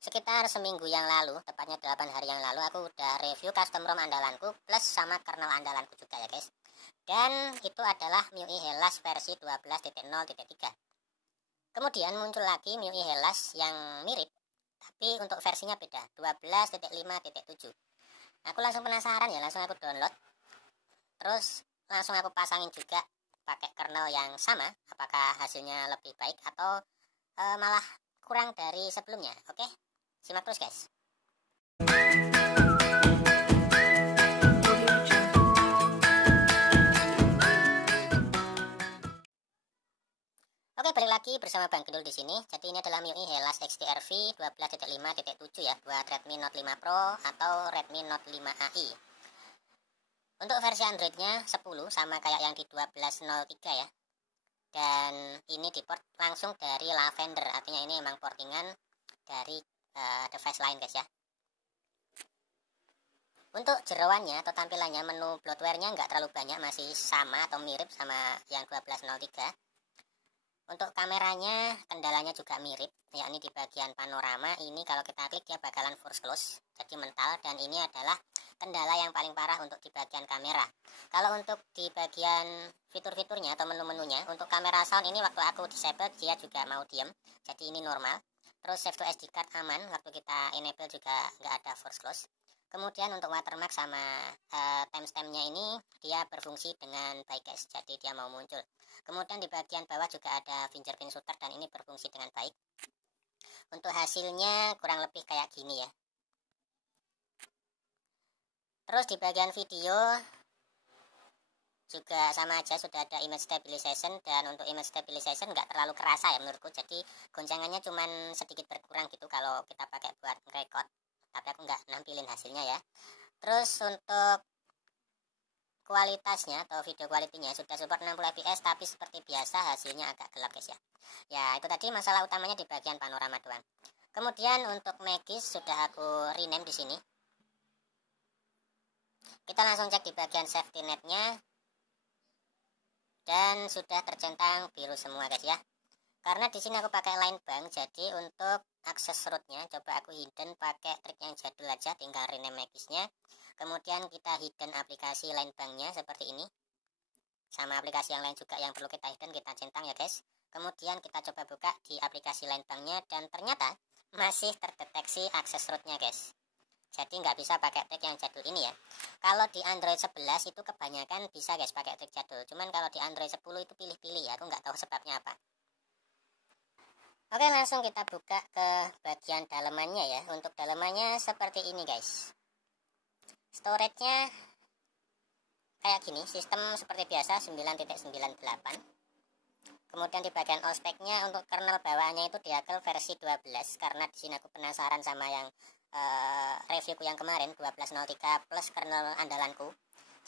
Sekitar seminggu yang lalu, tepatnya 8 hari yang lalu, aku udah review custom ROM andalanku plus sama kernel andalanku juga ya guys. Dan itu adalah MIUI Hellas versi 12.0.3. Kemudian muncul lagi MIUI Hellas yang mirip, tapi untuk versinya beda, 12.5.7. Aku langsung penasaran ya, langsung aku download. Terus langsung aku pasangin juga pakai kernel yang sama, apakah hasilnya lebih baik atau malah kurang dari sebelumnya. Oke, simak terus guys. Oke, balik lagi bersama Bang Gendul di sini. Jadi ini adalah MIUI Hellas XTRV 12.5.7 ya, buat Redmi Note 5 Pro atau Redmi Note 5 AI. Untuk versi Androidnya 10 sama kayak yang di 12.03 ya. Dan ini diport langsung dari Lavender, artinya ini emang portingan dari device lain guys ya. Untuk jeroannya atau tampilannya, menu bloatware-nya nggak terlalu banyak, masih sama atau mirip sama yang 12.03. Untuk kameranya, kendalanya juga mirip, yakni di bagian panorama ini kalau kita klik dia bakalan force close, jadi mental, dan ini adalah kendala yang paling parah untuk di bagian kamera. Kalau untuk di bagian fitur-fiturnya atau menu-menunya, untuk kamera sound ini waktu aku disable dia juga mau diem, jadi ini normal. Terus save to SD card aman, waktu kita enable juga nggak ada force close. Kemudian untuk watermark sama timestampnya ini dia berfungsi dengan baik guys, jadi dia mau muncul. Kemudian di bagian bawah juga ada fingerprint shooter dan ini berfungsi dengan baik. Untuk hasilnya kurang lebih kayak gini ya. Terus di bagian video juga sama aja, sudah ada image stabilization, dan untuk image stabilization nggak terlalu kerasa ya menurutku, jadi goncangannya cuman sedikit berkurang gitu kalau kita pakai buat record, tapi aku nggak nampilin hasilnya ya. Terus untuk kualitasnya atau video kualitinya sudah support 60 fps, tapi seperti biasa hasilnya agak gelap guys ya. Ya itu tadi masalah utamanya di bagian panorama doang. Kemudian untuk Magis sudah aku rename di sini. Kita langsung cek di bagian safety netnya, dan sudah tercentang biru semua guys ya. Karena di sini aku pakai line bank, jadi untuk akses rootnya coba aku hidden pakai trik yang jadul aja, tinggal rename Magisnya. Kemudian kita hidden aplikasi line banknya seperti ini, sama aplikasi yang lain juga yang perlu kita hidden kita centang ya guys. Kemudian kita coba buka di aplikasi line banknya, dan ternyata masih terdeteksi akses rootnya guys. Jadi nggak bisa pakai trik yang jadul ini ya. Kalau di Android 11 itu kebanyakan bisa guys pakai trik jadul, cuman kalau di Android 10 itu pilih-pilih ya, aku nggak tahu sebabnya apa. Oke, langsung kita buka ke bagian dalamannya ya. Untuk dalamannya seperti ini guys. Storage-nya kayak gini, sistem seperti biasa 9.98. Kemudian di bagian ospeknya untuk kernel bawaannya itu Diakel versi 12, karena di sini aku penasaran sama yang reviewku yang kemarin 12.03 plus kernel andalanku.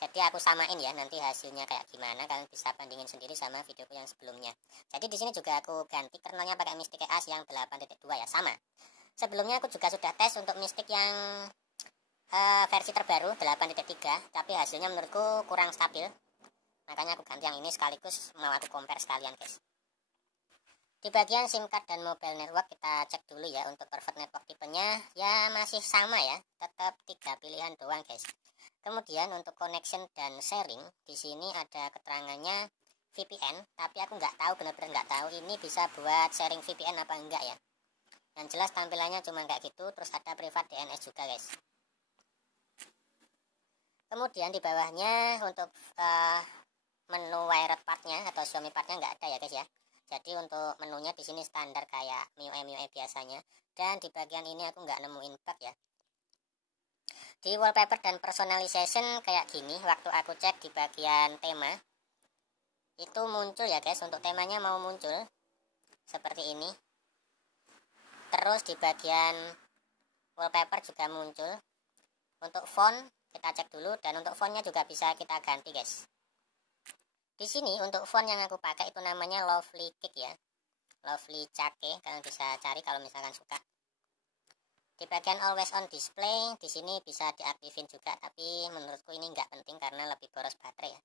Jadi aku samain ya, nanti hasilnya kayak gimana kalian bisa bandingin sendiri sama videoku yang sebelumnya. Jadi di sini juga aku ganti kernelnya pakai Mystic EAS yang 8.2 ya, sama. Sebelumnya aku juga sudah tes untuk Mystic yang versi terbaru 8.3, tapi hasilnya menurutku kurang stabil. Makanya aku ganti yang ini sekaligus mau aku compare sekalian guys. Di bagian SIM card dan mobile network kita cek dulu ya. Untuk preferred network tipenya ya masih sama ya, tetap 3 pilihan doang guys. Kemudian untuk connection dan sharing di sini ada keterangannya VPN, tapi aku nggak tahu, benar-benar nggak tahu ini bisa buat sharing VPN apa enggak ya. Yang jelas tampilannya cuma kayak gitu. Terus ada privat DNS juga guys. Kemudian di bawahnya untuk menu wired partnya atau Xiaomi partnya nggak ada ya guys ya. Jadi untuk menunya di sini standar kayak MIUI biasanya. Dan di bagian ini aku nggak nemuin bug ya. Di wallpaper dan personalization kayak gini, waktu aku cek di bagian tema itu muncul ya guys. Untuk temanya mau muncul seperti ini. Terus di bagian wallpaper juga muncul. Untuk font kita cek dulu, dan untuk fontnya juga bisa kita ganti guys. Di sini untuk font yang aku pakai itu namanya Lovely Cake ya, Lovely Cake, kalian bisa cari kalau misalkan suka. Di bagian always on display di sini bisa diaktifin juga, tapi menurutku ini nggak penting karena lebih boros baterai ya.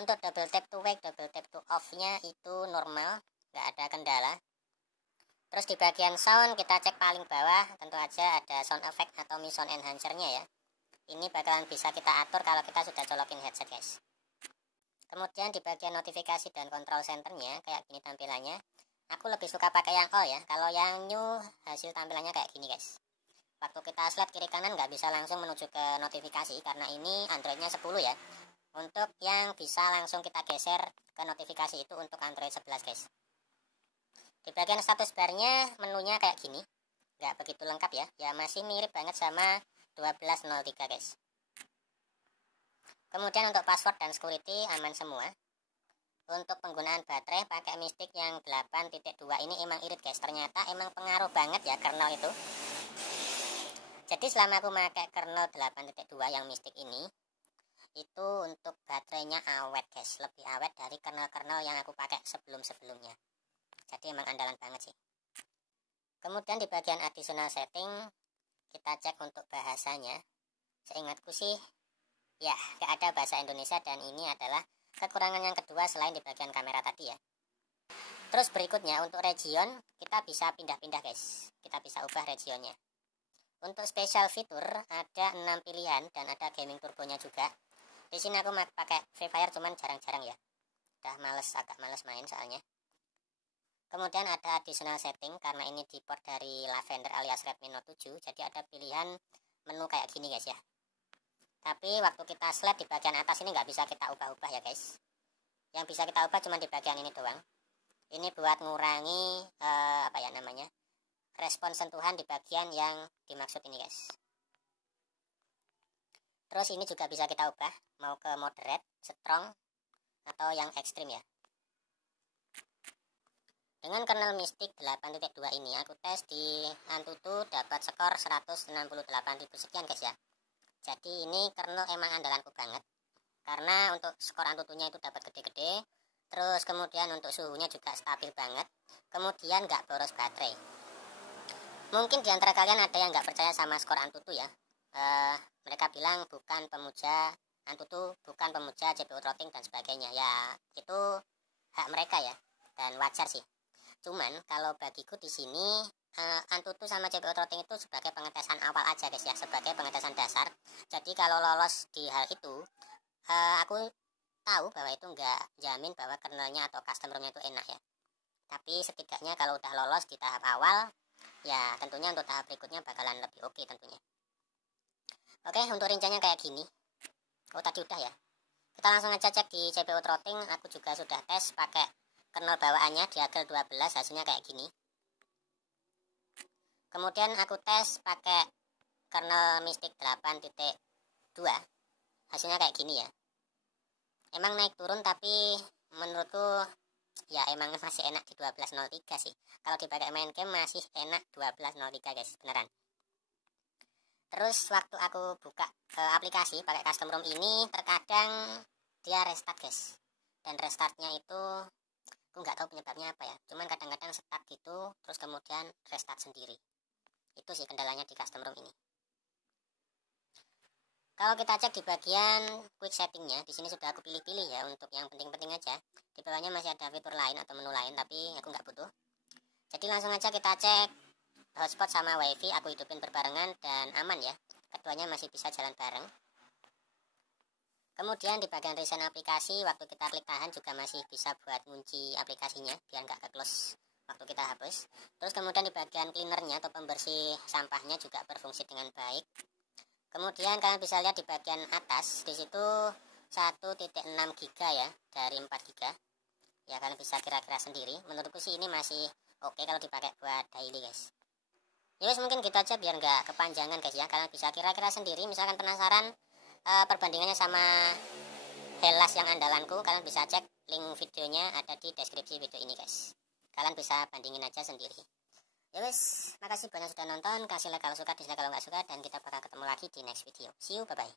Untuk double tap to wake, double tap to off-nya itu normal, nggak ada kendala. Terus di bagian sound kita cek paling bawah, tentu aja ada sound effect atau sound enhancer-nya ya. Ini bakalan bisa kita atur kalau kita sudah colokin headset guys. Kemudian di bagian notifikasi dan control centernya kayak gini tampilannya. Aku lebih suka pakai yang all ya. Kalau yang new hasil tampilannya kayak gini guys. Waktu kita slide kiri kanan nggak bisa langsung menuju ke notifikasi karena ini Androidnya 10 ya. Untuk yang bisa langsung kita geser ke notifikasi itu untuk Android 11 guys. Di bagian status barnya menunya kayak gini. Nggak begitu lengkap ya. Ya masih mirip banget sama 12.03 guys. Kemudian untuk password dan security aman semua. Untuk penggunaan baterai pakai Mystic yang 8.2 ini emang irit guys. Ternyata emang pengaruh banget ya kernel itu. Jadi selama aku pakai kernel 8.2 yang Mystic ini, itu untuk baterainya awet guys. Lebih awet dari kernel-kernel yang aku pakai sebelum-sebelumnya. Jadi emang andalan banget sih. Kemudian di bagian additional setting, kita cek untuk bahasanya. Seingatku sih, ya gak ada bahasa Indonesia dan ini adalah kekurangan yang kedua selain di bagian kamera tadi ya. Terus berikutnya untuk region kita bisa pindah-pindah guys. Kita bisa ubah regionnya. Untuk special fitur ada 6 pilihan dan ada gaming turbonya juga. Di sini aku pakai Free Fire cuman jarang-jarang ya. Udah agak males main soalnya. Kemudian ada additional setting karena ini di port dari Lavender alias Redmi Note 7. Jadi ada pilihan menu kayak gini guys ya. Tapi waktu kita slide di bagian atas ini nggak bisa kita ubah-ubah ya guys. Yang bisa kita ubah cuma di bagian ini doang. Ini buat ngurangi respon sentuhan di bagian yang dimaksud ini guys. Terus ini juga bisa kita ubah mau ke moderate, strong, atau yang ekstrim ya. Dengan kernel Mystic 8.2 ini aku tes di Antutu dapat skor 168.000 sekian guys ya. Jadi ini kernel emang andalanku banget. Karena untuk skor Antutunya itu dapat gede-gede. Terus kemudian untuk suhunya juga stabil banget. Kemudian nggak boros baterai. Mungkin di antara kalian ada yang nggak percaya sama skor Antutu ya. Mereka bilang bukan pemuja Antutu, bukan pemuja CPU throttling dan sebagainya. Ya itu hak mereka ya. Dan wajar sih. Cuman kalau bagiku di sini Antutu sama CPU throttling itu sebagai pengetesan awal aja guys ya, sebagai pengetesan dasar. Jadi kalau lolos di hal itu, aku tahu bahwa itu nggak jamin bahwa kernelnya atau custom ROM-nya itu enak ya. Tapi setidaknya kalau udah lolos di tahap awal, ya tentunya untuk tahap berikutnya bakalan lebih oke tentunya. Oke, untuk rinciannya kayak gini. Oh tadi udah ya. Kita langsung aja cek di CPU throttling. Aku juga sudah tes pakai kernel bawaannya Diagel 12, hasilnya kayak gini. Kemudian aku tes pakai kernel Mystic 8.2, hasilnya kayak gini ya. Emang naik turun tapi menurutku ya emang masih enak di 12.03 sih. Kalau dipakai main game masih enak 12.03 guys, beneran. Terus waktu aku buka aplikasi pakai custom ROM ini, terkadang dia restart guys. Dan restartnya itu aku nggak tahu penyebabnya apa ya. Cuman kadang-kadang stuck gitu, terus kemudian restart sendiri. Itu sih kendalanya di custom ROM ini. Kalau kita cek di bagian quick settingnya, di sini sudah aku pilih-pilih ya untuk yang penting-penting aja. Di bawahnya masih ada fitur lain atau menu lain, tapi aku nggak butuh. Jadi langsung aja kita cek hotspot sama wifi, aku hidupin berbarengan dan aman ya. Keduanya masih bisa jalan bareng. Kemudian di bagian recent aplikasi, waktu kita klik tahan juga masih bisa buat ngunci aplikasinya biar nggak ke close waktu kita hapus. Terus kemudian di bagian cleanernya atau pembersih sampahnya juga berfungsi dengan baik. Kemudian kalian bisa lihat di bagian atas, di situ 1.6 GB ya, dari 4 GB. Ya kalian bisa kira-kira sendiri. Menurutku sih ini masih oke kalau dipakai buat daily guys. Ya mungkin gitu aja biar nggak kepanjangan guys ya. Kalian bisa kira-kira sendiri, misalkan penasaran perbandingannya sama Hellas yang andalanku, kalian bisa cek link videonya ada di deskripsi video ini guys. Kalian bisa bandingin aja sendiri. Ya wes, makasih banyak sudah nonton. Kasih like kalau suka, dislike kalau nggak suka, dan kita bakal ketemu lagi di next video. See you, bye bye.